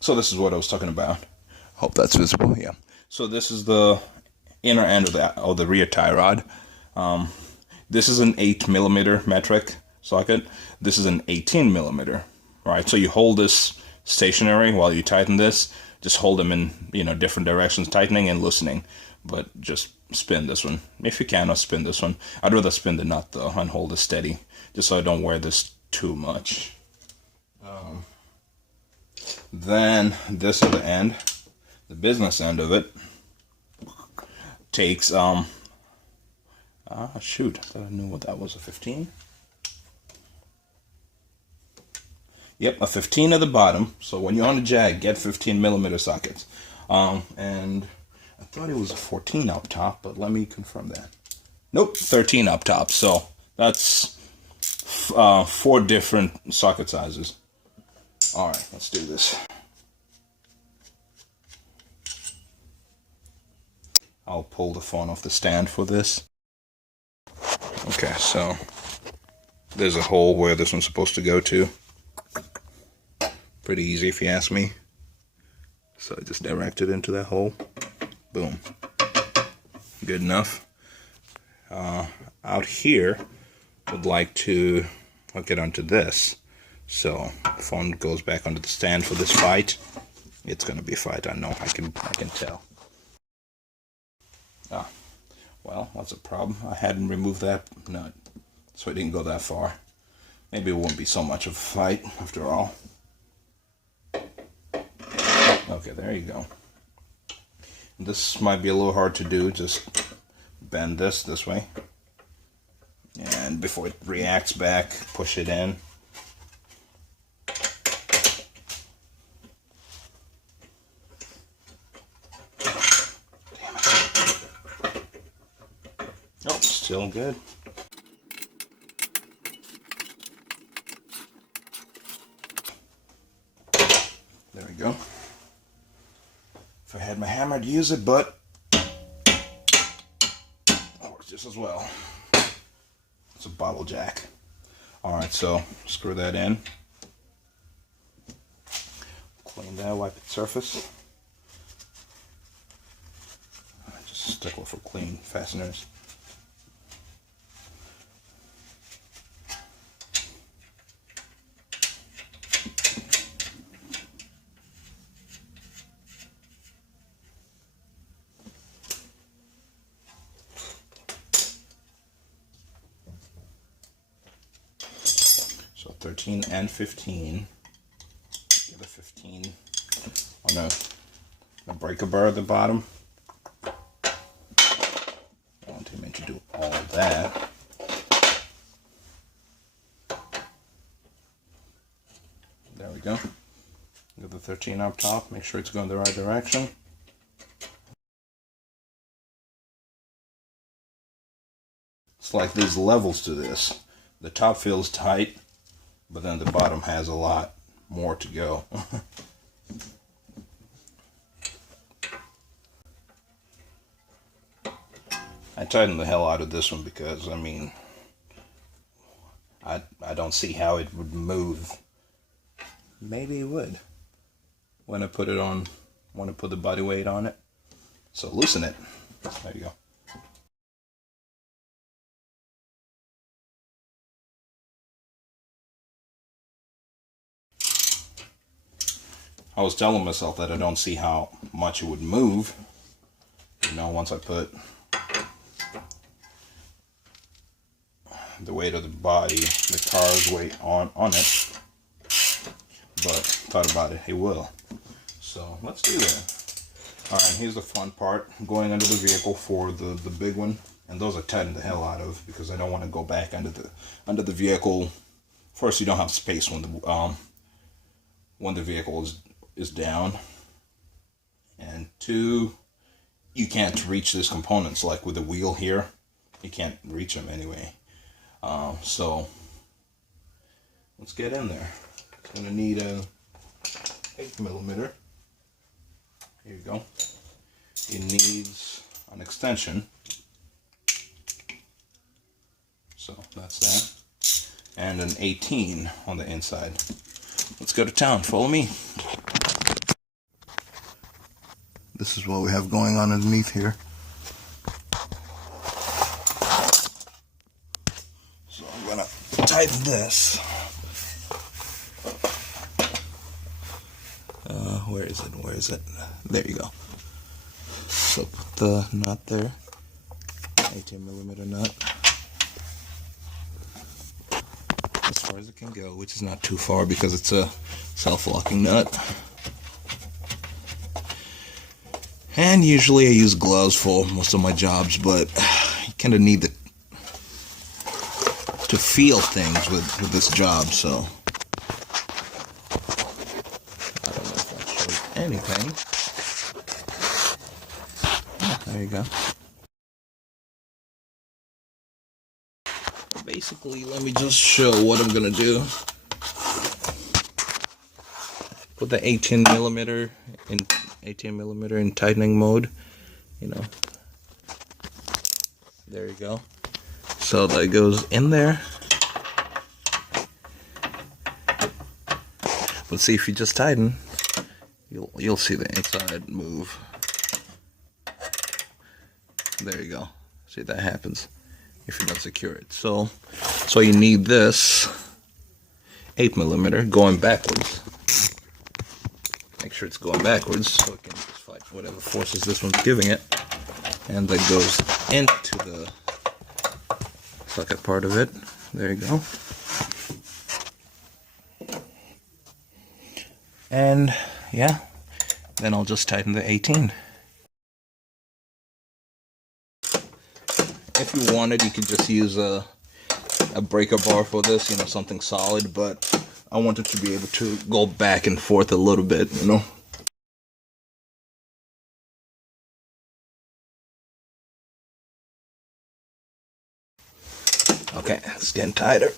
So this is what I was talking about. Hope that's visible. Yeah. So this is the inner end of the rear tie rod. This is an 8mm metric socket. This is an 18mm. Right. So you hold this stationary while you tighten this. Just hold them in different directions, tightening and loosening. But just spin this one if you can, or spin this one. I'd rather spin the nut though and hold it steady, just so I don't wear this too much. Then this other end, the business end of it, takes shoot, I thought I knew what that was. A 15. Yep, a 15 at the bottom. So when you're on a Jag, get 15mm sockets. And I thought it was a 14 up top, but let me confirm that. Nope, 13 up top. So that's 4 different socket sizes. All right, let's do this. I'll pull the phone off the stand for this. Okay, so there's a hole where this one's supposed to go to. Pretty easy if you ask me. So I just direct it into that hole. Boom. Good enough. Out here, would like to hook it onto this. So the phone goes back onto the stand for this fight. It's gonna be a fight, I know. I can tell. Well, that's a problem. I hadn't removed that nut, so it didn't go that far. Maybe it won't be so much of a fight after all. Okay, there you go. This might be a little hard to do. Just bend this way, and before it reacts back, push it in. Damn it. Oh, still good. There we go. If I had my hammer, I'd use it, but it works just as well. It's a bottle jack. Alright, so screw that in. Clean that, wipe its surface. Just stickler for clean fasteners. So 13 and 15. The other 15 on a breaker bar at the bottom. I don't mean to do all of that. There we go. Get the 13 up top. Make sure it's going the right direction. It's like there's levels to this. The top feels tight, but then the bottom has a lot more to go. I tightened the hell out of this one because, I mean, I don't see how it would move. Maybe it would when I put it on, when I put the body weight on it. So loosen it. There you go. I was telling myself that I don't see how much it would move, once I put the weight of the body, the car's weight on it. But thought about it, it will. So let's do that. Alright, here's the fun part. Going under the vehicle for the big one. And those I tightened the hell out of because I don't want to go back under the vehicle. First, you don't have space when the vehicle is down, and 2, you can't reach these components. Like with the wheel here, you can't reach them anyway. So let's get in there. It's gonna need a 8mm. Here you go. It needs an extension, so that's that, and an 18 on the inside. Let's go to town. Follow me. this is what we have going on underneath here. So I'm gonna tighten this. Where is it? Where is it? There you go. So put the nut there, 18mm nut, as far as it can go, which is not too far because it's a self-locking nut. And usually I use gloves for most of my jobs, but you kind of need to feel things with this job, so I don't know if that shows anything. There you go. Basically, let me just show what I'm gonna do. Put the 18mm in tightening mode. You know. There you go. So that goes in there. But see, if you just tighten, you'll see the inside move. There you go. See, that happens if you don't secure it. So you need this 8mm going backwards. Make sure it's going backwards so it can just fight whatever forces this one's giving it. And that goes into the socket part of it. There you go. And yeah, then I'll just tighten the 18. If you wanted, you could just use a breaker bar for this, you know, something solid, but I wanted to be able to go back and forth a little bit, you know. Okay, it's getting tighter.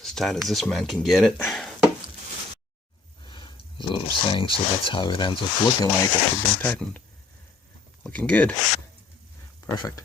As tight as this man can get it. That's what I'm saying, so that's how it ends up looking like after being tightened. Looking good. Perfect.